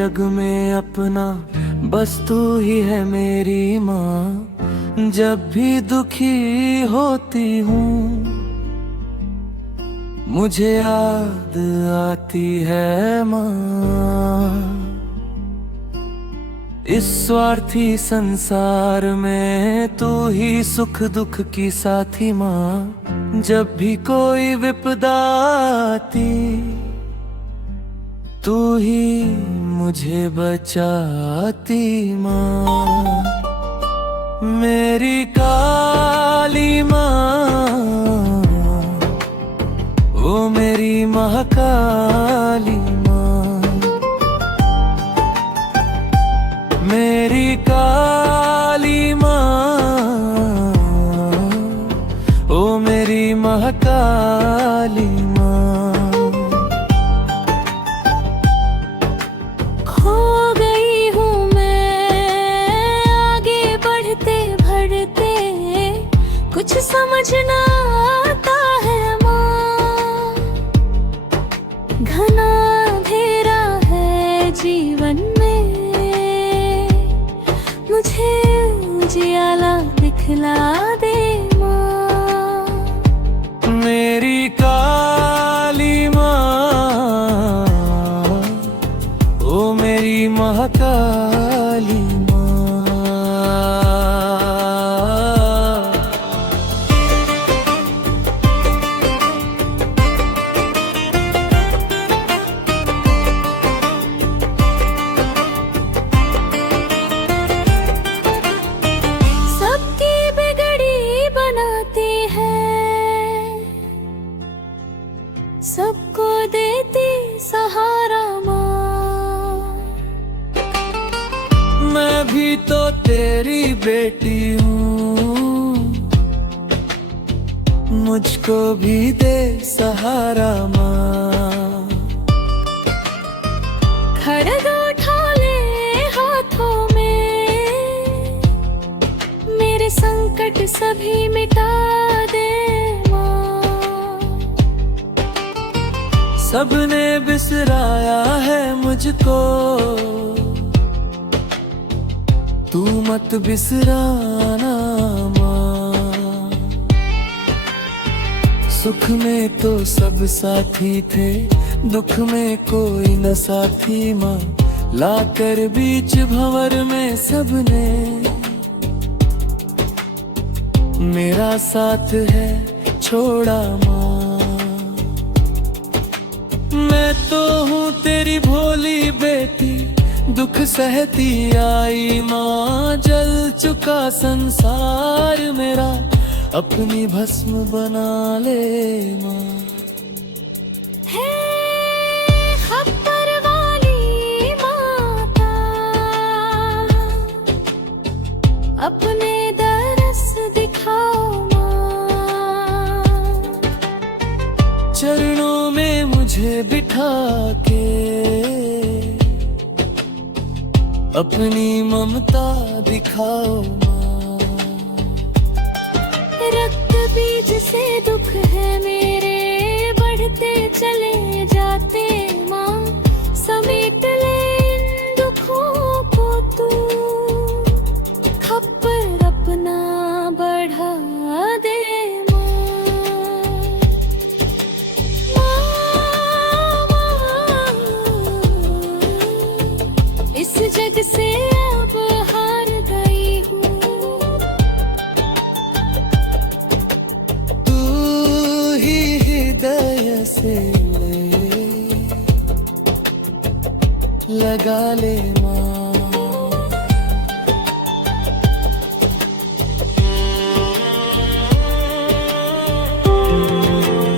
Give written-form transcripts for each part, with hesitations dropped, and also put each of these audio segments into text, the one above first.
जग में अपना, बस तू ही है मेरी माँ। जब भी दुखी होती हूँ मुझे याद आती है माँ। इस स्वार्थी संसार में तू ही सुख दुख की साथी माँ। जब भी कोई विपदा आती तू ही मुझे बचाती माँ। मेरी काली माँ, ओ मेरी महाकाली माँ। मेरी काली माँ, ओ मेरी महाकाली माँ। खो गई हूँ मैं आगे बढ़ते बढ़ते, कुछ समझ ना आता है माँ। घना अंधेरा है जीवन में, मुझे उजियाला दिखला दे माँ। मेरी काली माँ, ओ मेरी महाकाली माँ। सबकी बिगड़ी बनाती है, सबको देती सहारा माँ। मैं भी तो तेरी बेटी हूँ, मुझको भी दे सहारा माँ। खड़ग उठा ले हाथों में, मेरे संकट सभी मिटा दे माँ। सबने बिसराया है मुझको, तू मत बिसराना माँ। सुख में तो सब साथी थे, दुख में कोई न साथी माँ। लाकर बीच भंवर में सबने मेरा साथ है छोड़ा माँ। मैं तो हूँ तेरी भोली बेटी, दुख सहती आई माँ। जल चुका संसार मेरा, अपनी भस्म बना ले माँ। है खप्पर वाली माता, अपने दरस दिखाओ माँ। चरणों में मुझे बिठा के अपनी ममता दिखाओ माँ। रक्त बीज से दुख है मेरे, बढ़ते चले जाते माँ। समेट ले इन दुखों को तू, खप्पर अपना बढ़ा दे इस जग से अब हार गई हूँ। तू ही हृदय से लगा ले माँ।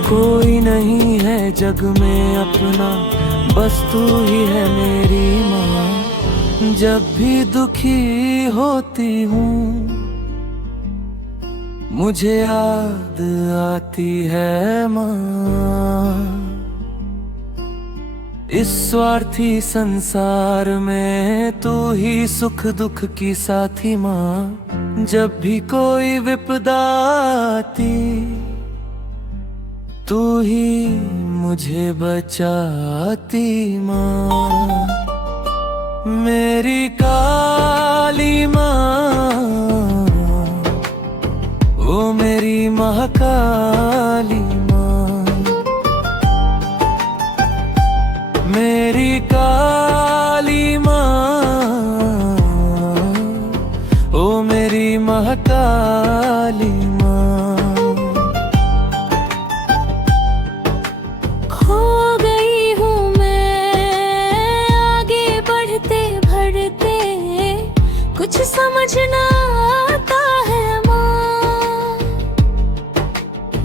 कोई नहीं है जग में अपना, बस तू ही है मेरी माँ। जब भी दुखी होती हूँ मुझे याद आती है माँ। इस स्वार्थी संसार में तू ही सुख दुख की साथी माँ। जब भी कोई विपदा आती तू ही मुझे बचाती माँ। मेरी काली माँ, ओ मेरी महाकाली माँ, मेरी काली माँ, ओ मेरी महाकाली माँ। खो गई हूँ मैं आगे बढ़ते बढ़ते, कुछ समझ ना आता है माँ।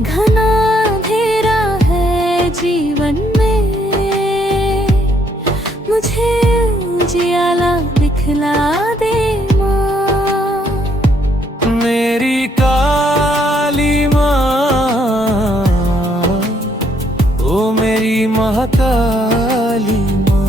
घना अंधेरा है जीवन में, मुझे उजियाला दिखला दे माँ। मेरी काली माँ, ओ मेरी महाकाली माँ।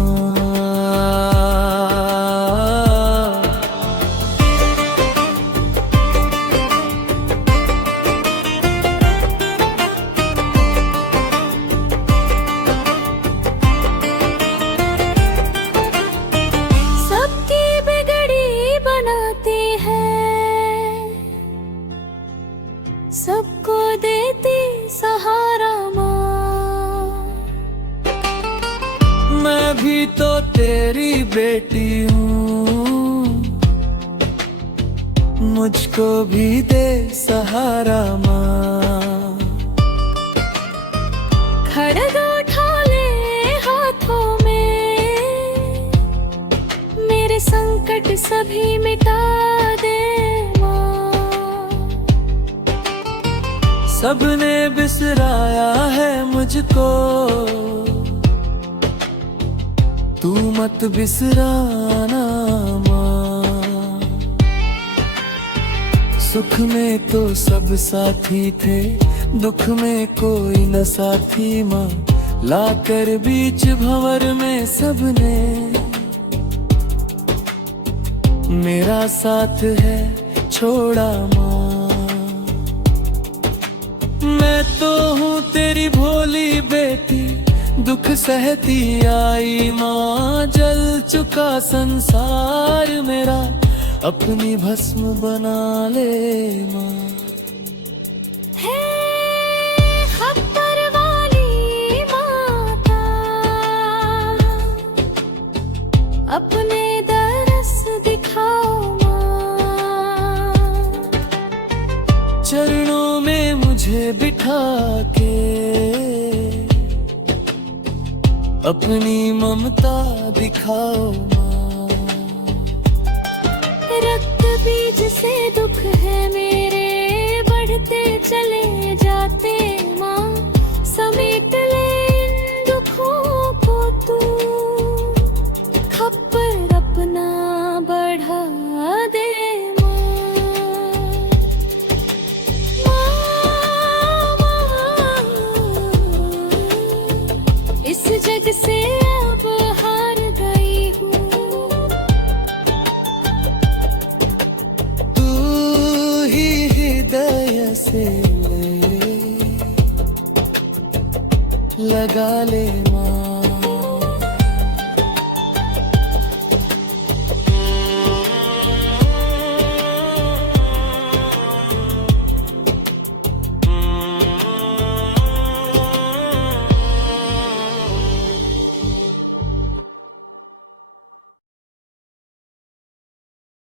सबकी बिगड़ी बनाती है, सबको देती सहारा माँ। मैं भी तो तेरी बेटी हूँ, मुझको भी दे सहारा माँ। खड़ग उठा ले हाथों में, मेरे संकट सभी मिटा दे माँ। सबने बिसराया है मुझको, तू मत बिसराना माँ। सुख में तो सब साथी थे, दुख में कोई न साथी माँ। लाकर बीच भंवर में सबने मेरा साथ है छोड़ा माँ। मैं तो हूँ तेरी भोली बेटी, दुख सहती आई माँ। जल चुका संसार मेरा, अपनी भस्म बना ले माँ। है खप्पर वाली माता, अपने दरस दिखाओ माँ। चरणों में मुझे बिठा के अपनी ममता दिखाओ माँ। रक्त बीज से दुख है मेरे, बढ़ते चले जाते माँ। समेट ले इन दुखों को तू, खप्पर अपना बढ़ा दे इस जग से अब हार गई हूँ। तू ही हृदय से लगा ले माँ।